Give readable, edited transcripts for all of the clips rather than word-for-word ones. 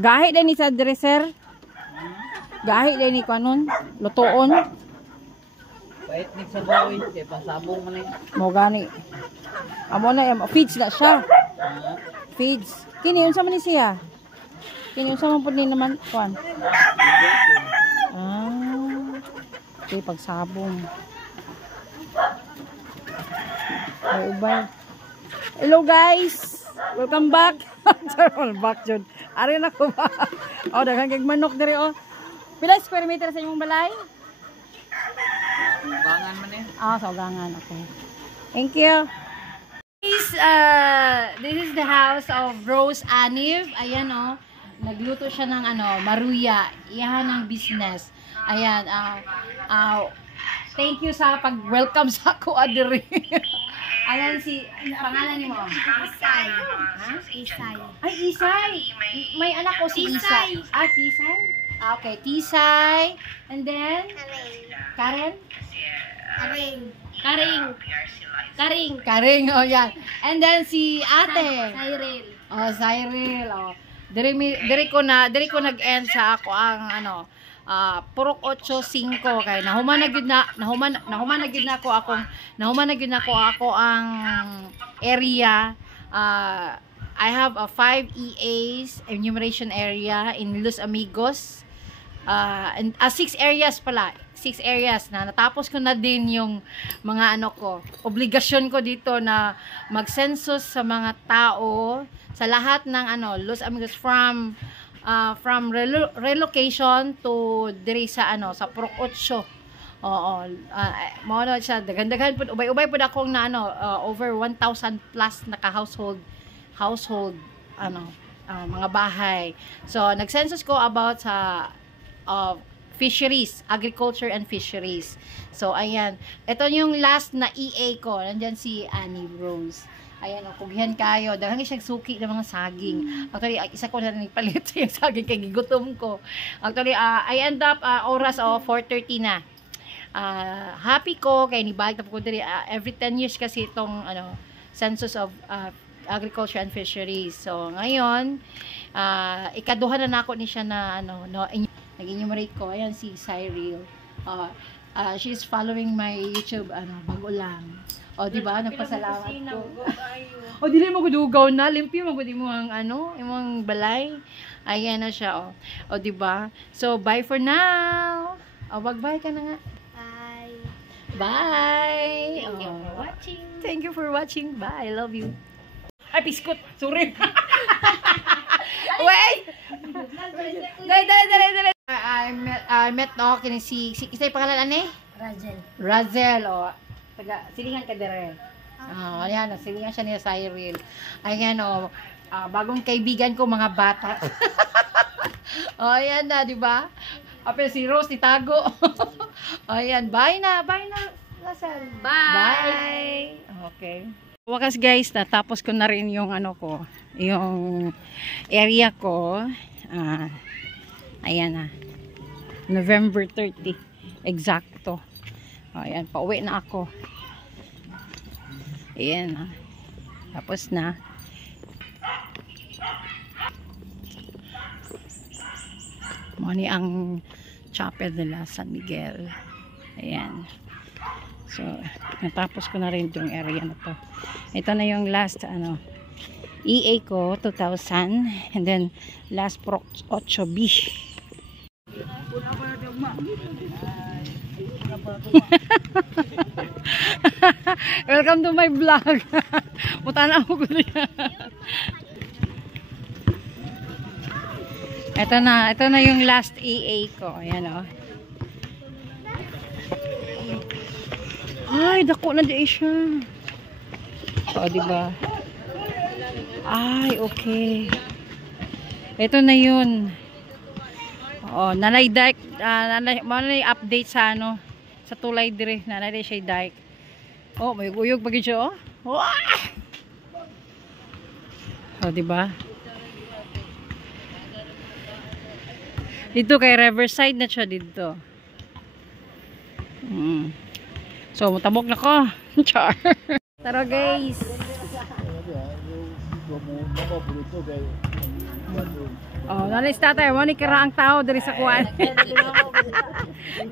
Gahi din ni sa dresser. Gahi din ni kanon, lutoon. Pait ni sa bawin, kay pasabong man ni. Mo gani. Amo na feeds na siya. Feeds. Kini unsa man ni siya? Kini unsa man pud ni naman kuan? Okay, pagsabong. Ay, ubay. Hello guys. Welcome back. Welcome back jud. Ari na ko ba? Oh, daghang kay manok diri oh. Pila square meter sa imong balay? Ugangan man eh. Ah, sa ugangan. Okay. Thank you. This is the house of Rose Aniv. Ayan oh. Nagluto siya ng maruya. Iyan ang business. Ayan. Thank you sa pag-welcome sa ako adiri. Ayan si pangalan mo. Isay. Ha? Isay. Ay, Isay. May anak ko si Isay. Ah, Tisay? Okay, Tisay. And then? Karen? Karing. Karing. Karing. Karing, oh yan. And then si ate. Cyril. Oh, Cyril. Oh. Diri ko nag-end sa ako ang purok 8-5 kay nahuman na gyud nako ako ang area. I have a 5 EAs enumeration area in Los Amigos. And 6 areas pala. 6 areas na natapos ko na din yung mga obligasyon ko dito na mag-census sa mga tao sa lahat ng Los Amigos from relocation to diri sa sa Purok 8. Oo. Mao na siya daghan ubay-ubay pud akong na over 1,000 plus na household mga bahay. So nag-census ko about sa fisheries, agriculture and fisheries. So ayan, ito yung last na EA ko. Nandiyan si Annie Rose. Ayan, kugihan kayo. Daghang siyang suki ng mga saging. Actually, isa ko na nagpalit yung saging kay gigutom ko. Actually, I end up oras 4:30 na. Happy ko kay nibalik ko diri every 10 years kasi itong census of agriculture and fisheries. So ngayon, ikaduha na nako ni siya na nag-enumerate ko. Ayan si Cyril. She's following my YouTube bago lang. O di ba nagpasalamat ko. O dili mo gudugaw na, limpyo mo gud mo ang imong balay. Ayan na siya oh. O di ba? So bye for now. O bye ka na nga. Bye. Bye. Thank you for watching. Thank you for watching. Bye. I love you. Ay, biskot. Sorry. Wait. Dali. I met si isa yung pangalan Razel. O. Silingan ka dire. Ayan, silingan siya ni Cyril. Ayan bagong kaibigan ko mga bata. Ayan na, di ba? Apel si Rose itago. Ayan, bye na, Razel. Bye. Okay. Wakas guys, natapos ko na rin yung yung area ko. Ayan na. November 30. Exacto. Ayan, pauwi na ako. Ayan na. Tapos na. Mani ang Chapel de la San Miguel. Ayan. So, natapos ko na rin yung area na to. Ito na yung last EA ko 2,000 and then last Purok 8B. Welcome to my vlog. Mutana ako gulo yan. Ito na yung last EA ko. Ayan o. Ay, dako na di siya. O, diba? Ay, okay. Ito na yun. O, nanay dike. Nanay update sa sa tulay dire. Nanay siya dike. Oh, may uyog pagi siya, oh. O, diba? Dito kay Riverside na siya dito. So, matabok na ko. Char. Tara guys. Oh, nalis tatay mo ni kiraang tao diri sa kuan.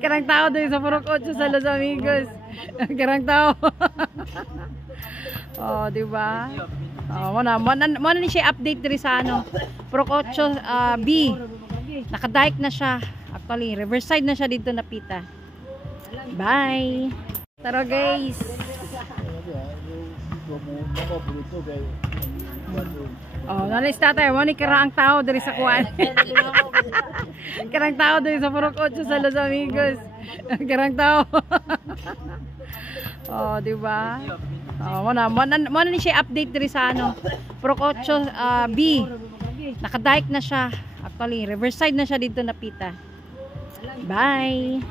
Kirang tao diri sa Purok 8 sa Los Amigos. Kirang tao. Oh, di ba? Oh, mo na ni siya update diri sa ano, Purok 8 B. Nakadike na siya. Actually, Riverside na siya dito napita. Bye. Tara guys. Oh, nalis tatay mo ni kiraang tao diri sa kuan. Kirang tao diri sa Purok 8 sa Los Amigos. Kirang tao. Oh, di ba? Oh, mo na ni siya update diri sa ano, Purok 8 B. Nakadike na siya. Actually, Riverside na siya dito napita. Bye.